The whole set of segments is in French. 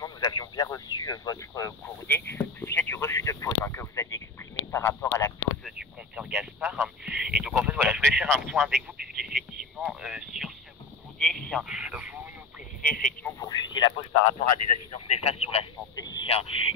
effectivement, nous avions bien reçu votre courrier au sujet du refus de pause que vous aviez exprimé par rapport à la pause du compteur Gaspard. Et donc, en fait, voilà, je voulais faire un point avec vous, puisqu'effectivement, sur ce courrier, vous nous précisez effectivement que vous refusiez la pause par rapport à des incidences néfastes sur la santé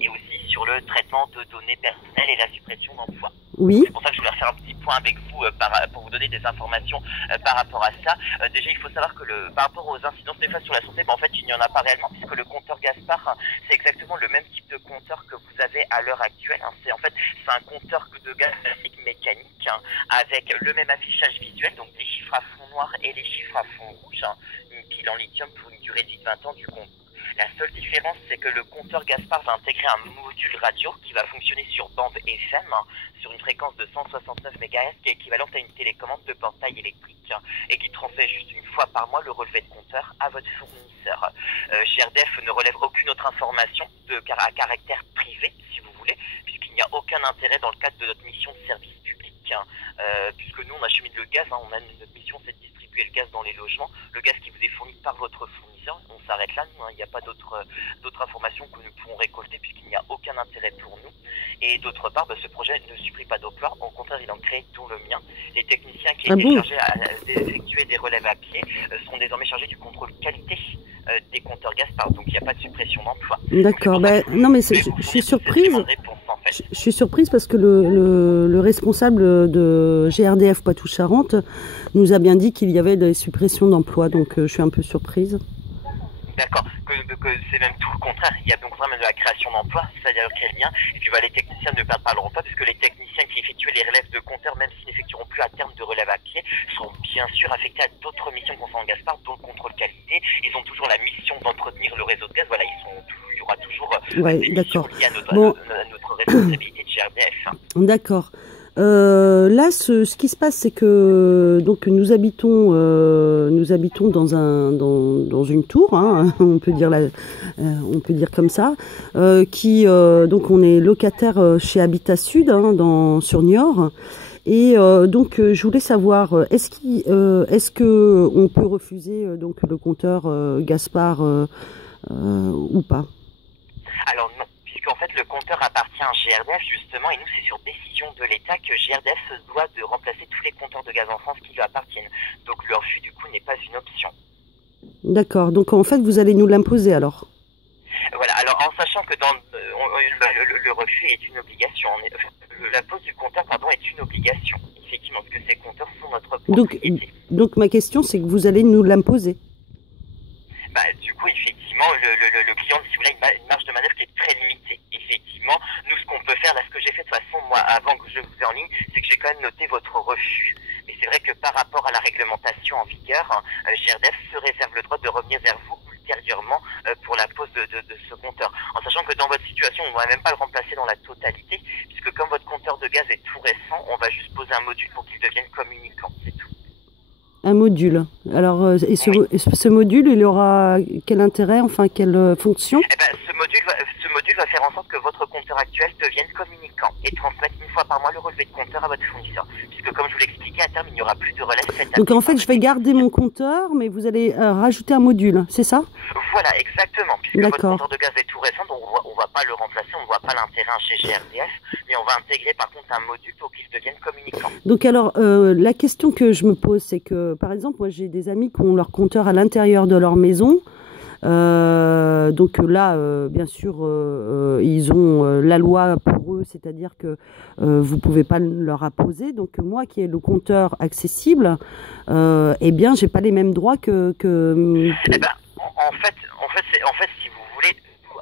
et aussi sur le traitement de données personnelles et la suppression d'emplois. Oui. C'est pour ça que je voulais faire un petit point avec vous pour vous donner des informations par rapport à ça. Déjà, il faut savoir que par rapport aux incidences néfastes sur la santé, en fait, il n'y en a pas réellement, puisque le compteur Gaspard, c'est exactement le même type de compteur que vous avez à l'heure actuelle. C'est un compteur de gaz classique mécanique avec le même affichage visuel, donc les chiffres à fond noir et les chiffres à fond rouge, une pile en lithium pour une durée de vie de 20 ans du compteur. La seule différence, c'est que le compteur Gaspard va intégrer un module radio qui va fonctionner sur bande FM, sur une fréquence de 169 MHz, qui est équivalente à une télécommande de portail électrique, et qui transmet juste une fois par mois le relevé de compteur à votre fournisseur. GRDF ne relève aucune autre information à caractère privé, si vous voulez, puisqu'il n'y a aucun intérêt dans le cadre de notre mission de service public, puisque nous, on achemine le gaz, on a notre mission, c'est de distribuer le gaz dans les logements, le gaz qui vous est fourni par votre fournisseur. On s'arrête là, nous, il n'y a pas d'autres informations que nous pouvons récolter puisqu'il n'y a aucun intérêt pour nous. Et d'autre part, ce projet ne supprime pas d'emplois, au contraire, il en crée dont le mien. Les techniciens qui étaient chargés d'effectuer des relèves à pied seront désormais chargés du contrôle qualité des compteurs Gaspard, donc il n'y a pas de suppression d'emploi. D'accord, non mais je suis surprise. Je suis surprise parce que le responsable de GRDF Poitou-Charentes nous a bien dit qu'il y avait des suppressions d'emplois, donc je suis un peu surprise. D'accord, que c'est même tout le contraire, il y a donc même de la création d'emplois, c'est-à-dire qu'il y a le lien, et puis les techniciens ne perdent pas leur emploi, puisque les techniciens qui effectuaient les relèves de compteurs, même s'ils n'effectueront plus à terme de relève à pied, seront bien sûr affectés à d'autres missions concernant Gaspard, dont le contrôle qualité. Ils ont toujours la mission d'entretenir le réseau de gaz, il y aura toujours des missions liées à notre responsabilité de GRDF. D'accord. Là, ce qui se passe, c'est que donc nous habitons dans une tour, on peut dire comme ça, donc on est locataire chez Habitat Sud, sur Niort. Et donc je voulais savoir, est-ce que on peut refuser donc le compteur Gaspard ou pas? Alors non. En fait, le compteur appartient à GRDF, justement, et nous, c'est sur décision de l'État que GRDF se doit de remplacer tous les compteurs de gaz en France qui lui appartiennent. Donc, le refus, du coup, n'est pas une option. D'accord. Donc, en fait, vous allez nous l'imposer, alors? Voilà. Alors, en sachant que le refus est une obligation. La pose du compteur, est une obligation. Effectivement, parce que ces compteurs sont notre propriété. Donc, ma question, c'est que vous allez nous l'imposer? Du coup, effectivement, le client, si vous voulez, a une marge de manœuvre qui est très limitée. Effectivement, nous, ce qu'on peut faire, là, ce que j'ai fait de toute façon, moi, avant que je vous ai en ligne, c'est que j'ai quand même noté votre refus. Mais c'est vrai que par rapport à la réglementation en vigueur, GRDF se réserve le droit de revenir vers vous ultérieurement pour la pose de ce compteur. En sachant que dans votre situation, on ne va même pas le remplacer dans la totalité, puisque comme votre compteur de gaz est tout récent, on va juste poser un module pour qu'il devienne communicant, c'est tout. Un module. Alors, et ce module, il aura quel intérêt, enfin, quelle fonction? Ce module va faire en sorte que votre compteur actuel devienne communicant et transmettre une fois par mois le relevé de compteur à votre fournisseur. Puisque, comme je vous l'expliquais, à terme, il n'y aura plus de relève cette année. Donc, en fait, je vais garder mon compteur, mais vous allez rajouter un module, c'est ça? Voilà, exactement. Puisque votre compteur de gaz est tout récent, donc on ne va pas le remplacer, on ne voit pas l'intérêt chez GRDF, mais on va intégrer par contre un module pour qu'il devienne communicant. Donc, alors, la question que je me pose, c'est que, par exemple, moi, j'ai des amis qui ont leur compteur à l'intérieur de leur maison. Donc là, bien sûr, ils ont la loi pour eux, c'est-à-dire que vous pouvez pas leur apposer. Donc moi, qui ai le compteur accessible, eh bien, j'ai pas les mêmes droits que... En fait, si vous voulez,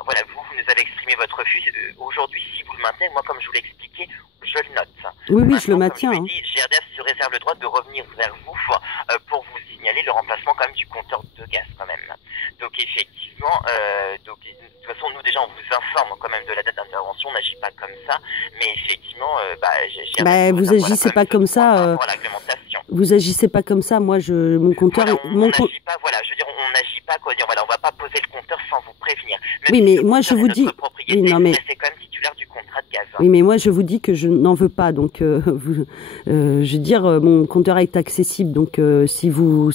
voilà, vous nous avez exprimé votre refus. Aujourd'hui, si vous le maintenez, moi, comme je vous l'ai expliqué, je le note. Oui, maintenant, je le maintiens. Comme je vous l'ai dit, GRDF se réserve le droit de revenir vers vous pour vous signaler le remplacement quand même du compteur de gaz quand même. Donc effectivement, de toute façon, nous déjà on vous informe quand même de la date d'intervention, on n'agit pas comme ça, mais effectivement, vous agissez pas comme ça. Vous agissez pas comme ça. Moi, mon compteur, voilà, on n'agit pas. Voilà, je veux dire, on n'agit pas quoi dire. Voilà, on va pas poser le compteur sans vous prévenir. Même oui, si mais moi je vous dis. Oui, non, mais c'est quand même titulaire du contrat gaz. Oui, mais moi je vous dis que je n'en veux pas, donc je veux dire, mon compteur est accessible, donc si vous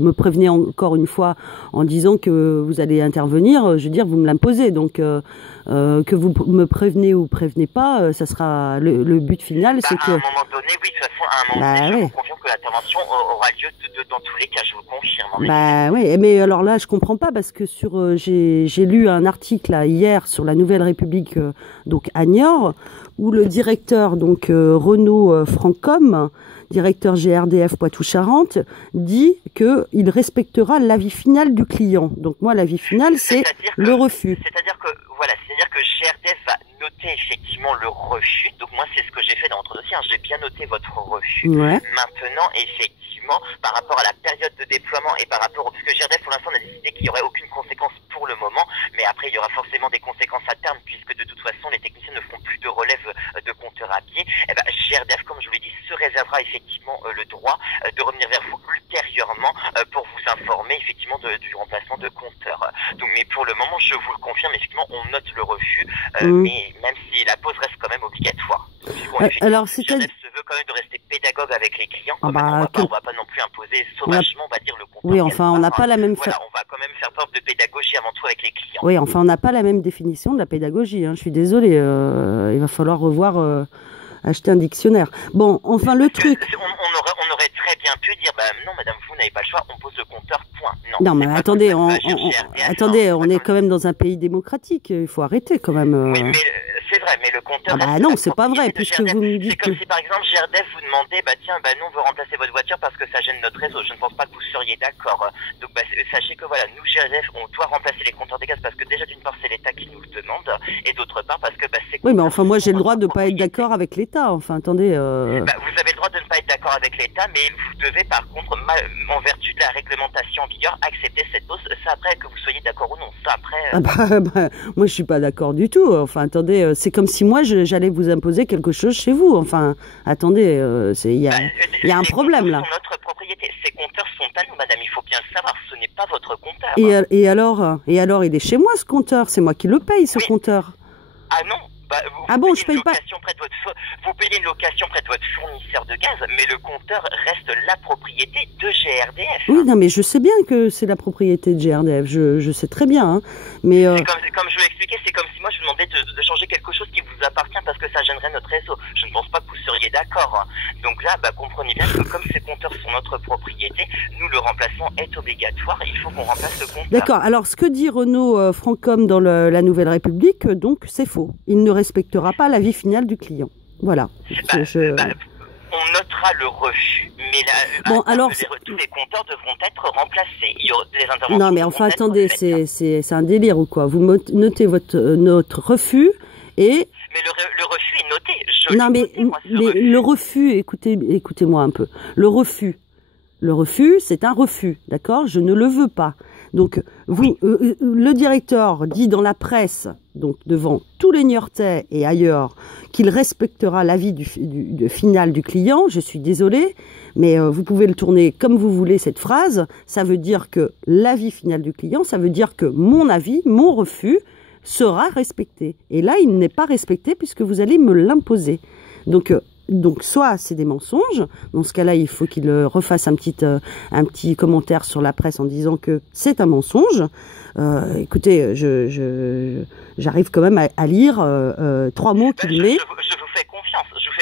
me prévenez encore une fois en disant que vous allez intervenir, je veux dire, vous me l'imposez, donc que vous me prévenez ou prévenez pas, ça sera le but final, c'est que... À un moment donné, oui, de toute façon, à un moment donné, je vous confirme que l'intervention aura lieu dans tous les cas, je vous confirme. Bah oui, mais alors là, je comprends pas parce que j'ai lu un article là, hier sur la Nouvelle République, donc à Niort, où le directeur, donc Renaud Francom, directeur GRDF Poitou-Charentes, dit qu'il respectera l'avis final du client. Donc moi, l'avis final, c'est le refus. C'est-à-dire que GRDF va noter effectivement le refus. Donc moi, c'est ce que j'ai fait dans votre dossier. J'ai bien noté votre refus. Ouais. Maintenant, effectivement, par rapport à la période de déploiement et par rapport parce que GRDF, pour l'instant, on a décidé qu'il n'y aurait aucune conséquence pour le moment, mais après, il y aura forcément des conséquences à terme, puisque de toute façon, les techniciens ne feront plus de relève de compteurs à pied. Et ben, GRDF, comme je vous l'ai dit, se réservera effectivement le droit de revenir vers vous ultérieurement pour vous informer effectivement du remplacement de compteurs. Donc, mais pour le moment, je vous le confirme, effectivement, on note le refus, mais même si la pause reste quand même obligatoire. Alors, c'est GRDF se veut quand même de rester pédagogue avec les clients. On va pas non plus imposer sauvagement, on va dire, le compteur. Oui, enfin, on n'a pas la même... Voilà, on va quand même faire preuve de pédagogie avant tout avec les clients. Oui, enfin, on n'a pas la même définition de la pédagogie. Hein. Je suis désolée, il va falloir revoir, acheter un dictionnaire. Bon, enfin, le truc... On aurait très bien pu dire, bah non, madame, vous n'avez pas le choix, on pose le compteur, point. Non, mais attendez, attendez, on est quand même dans un pays démocratique, il faut arrêter quand même. Oui, mais c'est vrai, mais le compteur... Ah bah non, c'est pas vrai, puisque vous me dites que... C'est comme si, par exemple, GRDF vous demandait, bah tiens, bah nous, on veut remplacer votre voiture parce que ça gêne notre réseau. Je ne pense pas que vous seriez d'accord. Donc, bah, sachez que voilà, nous, GRDF, on doit remplacer les compteurs de gaz parce que déjà, d'une part, c'est l'État qui nous le demande, et d'autre part, parce que, bah, c'est... Oui, mais enfin, moi, j'ai le droit de ne pas être d'accord avec l'État. Enfin, attendez... Bah, vous avez le droit de ne pas être d'accord avec l'État, mais vous devez, par contre, en vertu de la réglementation en vigueur, accepter cette hausse. Ça, après, que vous soyez d'accord ou non. Ça, après... moi, je suis pas d'accord du tout. Enfin, attendez, c'est comme si moi, j'allais vous imposer quelque chose chez vous. Enfin, attendez, il y a un problème, là. Sont notre propriété. Ces compteurs sont à nous, madame. Il faut bien le savoir. Ce n'est pas votre compteur. Et alors, il est chez moi, ce compteur. C'est moi qui le paye, ce compteur. Ah non. Bah, bon, je paye pas. Vous payez une location près de votre fournisseur de gaz, mais le compteur reste la propriété de GRDF. Oui, non, mais je sais bien que c'est la propriété de GRDF. Je sais très bien. Hein. Mais comme je vous l'ai expliqué, c'est comme si moi je vous demandais de changer quelque chose qui vous appartient parce que ça gênerait notre réseau. Je ne pense pas que vous seriez d'accord. Donc là, bah, comprenez bien que comme ces compteurs sont notre propriété, nous, le remplacement est obligatoire. Il faut qu'on remplace le compteur. D'accord. Alors, ce que dit Renaud Francom dans la Nouvelle République, donc, c'est faux. Il ne respectera pas l'avis final du client. Voilà. On notera le refus, mais tous les compteurs devront être remplacés. Il y aura des interventions. Non, mais enfin, attendez, c'est un délire ou quoi? Vous notez notre refus et... Mais le refus est noté. Mais le refus, écoutez-moi un peu. Le refus, c'est un refus, d'accord? Je ne le veux pas. Donc, le directeur dit dans la presse, donc devant tous les Niortais et ailleurs, qu'il respectera l'avis final du client. Je suis désolée, mais vous pouvez le tourner comme vous voulez, cette phrase. Ça veut dire que l'avis final du client, ça veut dire que mon avis, mon refus, sera respecté. Et là, il n'est pas respecté puisque vous allez me l'imposer. Donc, soit c'est des mensonges. Dans ce cas-là, il faut qu'il refasse un petit commentaire sur la presse en disant que c'est un mensonge. Écoutez, j'arrive quand même à lire 3 mots qu'il met. Je vous fais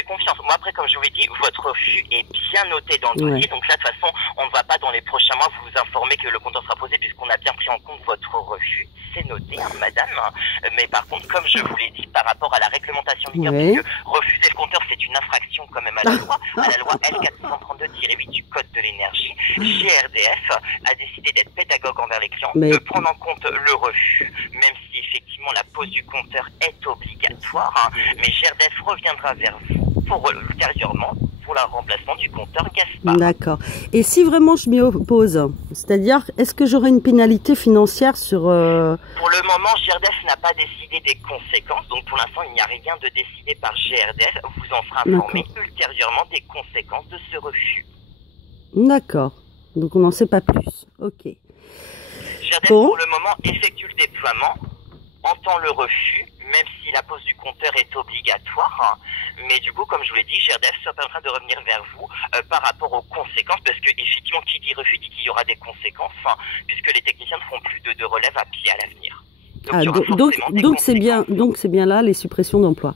confiance. Moi, après, comme je vous l'ai dit, votre refus est bien noté dans le dossier. Donc là, de toute façon, on ne va pas dans les prochains mois vous informer que le compteur sera posé puisqu'on a bien pris en compte votre refus. C'est noté, hein, madame. Mais par contre, comme je vous l'ai dit, par rapport à la réglementation vigueur, puisque refuser le compteur, c'est une infraction quand même à la loi, L432-8 du Code de l'énergie. GRDF a décidé d'être pédagogue envers les clients, de prendre en compte le refus, même si effectivement la pose du compteur est obligatoire. Hein, mais GRDF reviendra vers vous ultérieurement pour le remplacement du compteur Gaspard. D'accord. Et si vraiment je m'y oppose, c'est-à-dire, est-ce que j'aurai une pénalité financière sur... Pour le moment, GRDF n'a pas décidé des conséquences, donc pour l'instant, il n'y a rien de décidé par GRDF. Vous en sera informé ultérieurement des conséquences de ce refus. D'accord. Donc on n'en sait pas plus. Ok. GRDF, pour le moment, effectue le déploiement entend le refus, même si la pose du compteur est obligatoire. Mais du coup, comme je vous l'ai dit, GRDF serait en train de revenir vers vous par rapport aux conséquences, parce que effectivement, qui dit refus dit qu'il y aura des conséquences, puisque les techniciens ne feront plus de relève à pied à l'avenir. Donc c'est bien là les suppressions d'emplois.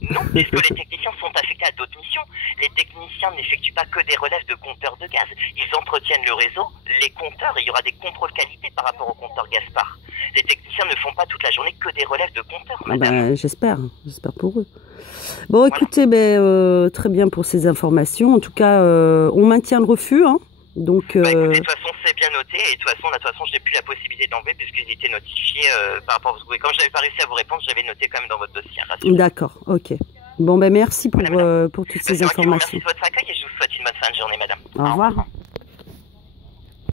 Non, puisque les techniciens sont affectés à d'autres missions. Les techniciens n'effectuent pas que des relèves de compteurs de gaz. Ils entretiennent le réseau, les compteurs, et il y aura des contrôles qualité par rapport au compteur Gaspard. Les techniciens ne font pas toute la journée que des relèves de compteurs, madame. J'espère pour eux. Bon, écoutez, très bien pour ces informations. En tout cas, on maintient le refus, hein. Donc, écoutez, de toute façon, c'est bien noté, et de toute façon, je n'ai plus la possibilité d'enlever puisqu'ils étaient notifiés par rapport à vous. Et comme je n'avais pas réussi à vous répondre, j'avais noté quand même dans votre dossier. D'accord, ok. Bon, merci pour toutes ces informations. Merci de votre accueil et je vous souhaite une bonne fin de journée, madame. Au revoir.